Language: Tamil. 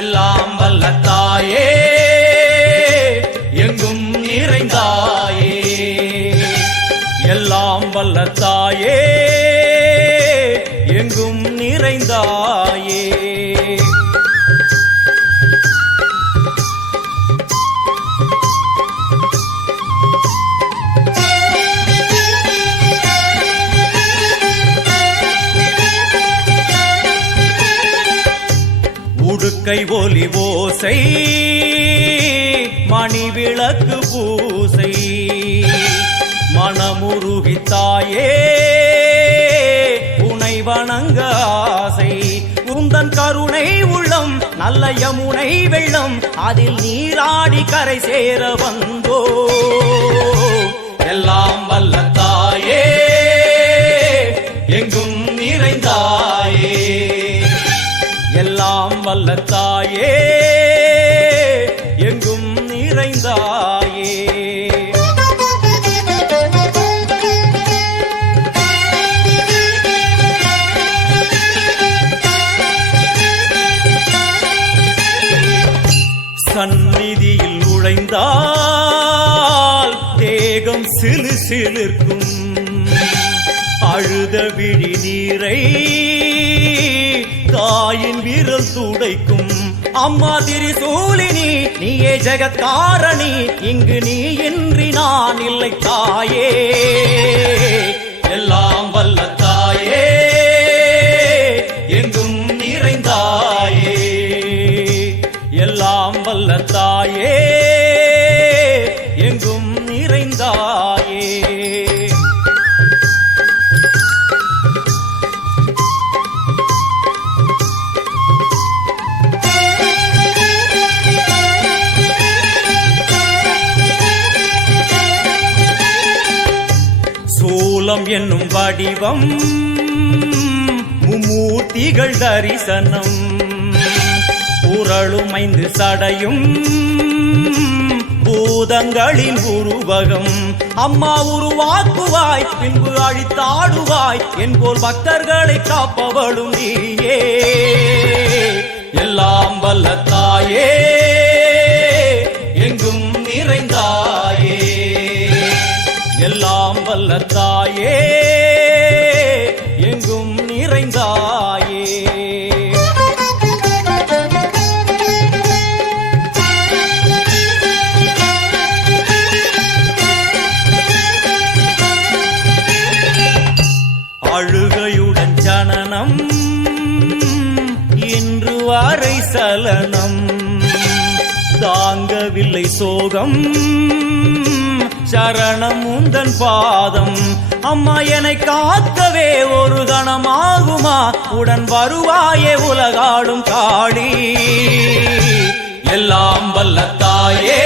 எல்லாம் வல்ல தாயே எங்கும் நிறைந்தாயே, எல்லாம் வல்ல தாயே எங்கும் நிறைந்தாயே. உடுக்கை ஒலி ஓசை மணி விளக்கு பூசை மனமுருகித்தாயே உனை வணங்க ஆசை. உந்தன் கருணை உள்ளம் நல்ல யமுனை வெள்ளம் அதில் நீராடி கரை சேர வந்தோ. எல்லாம் வல்ல தாயே எங்கும் நிறைந்தாயே, எல்லாம் வல்ல தாயே எங்கும் நிறைந்தாயே. சந்நிதியில் நுழைந்தால் தேகம் சிலு சிலிர்க்கும், அழுத விழி நீரை தாயின் விரல் துடைக்கும். அம்மா திரிசூலினி நீயே ஜெகத்காரணி, இங்கு நீ இன்றி நான் இல்லை தாயே. எல்லாம் வல்ல தாயே எங்கும் நிறைந்தாயே, எல்லாம் வல்ல தாயே எங்கும் நிறைந்தாயே. சூலம் என்னும் வடிவம் மும்மூர்த்திகள் தரிசனம், உரளும் 5 சடையும் பூதங்களின் உருவகம். அம்மா உருவாக்குவாய் பின்பு அழித்தாடுவாய், என்போல் பக்தர்களை காப்பவளும் நீயே. எல்லாம் வல்ல தாயே எங்கும் நிறைந்தாயே, எல்லாம் வல்ல தாயே எங்கும் நிறைந்தாயே. அழுகையுடன் ஜனனம் இன்று வரை சலனம், தாங்கவில்லை சோகம் சரணம் உந்தன் பாதம். அம்மா என்னை காக்கவே ஒரு கணமாகுமா, உடன் வருவாயே உலகாடும் காளி. எல்லாம் வல்ல தாயே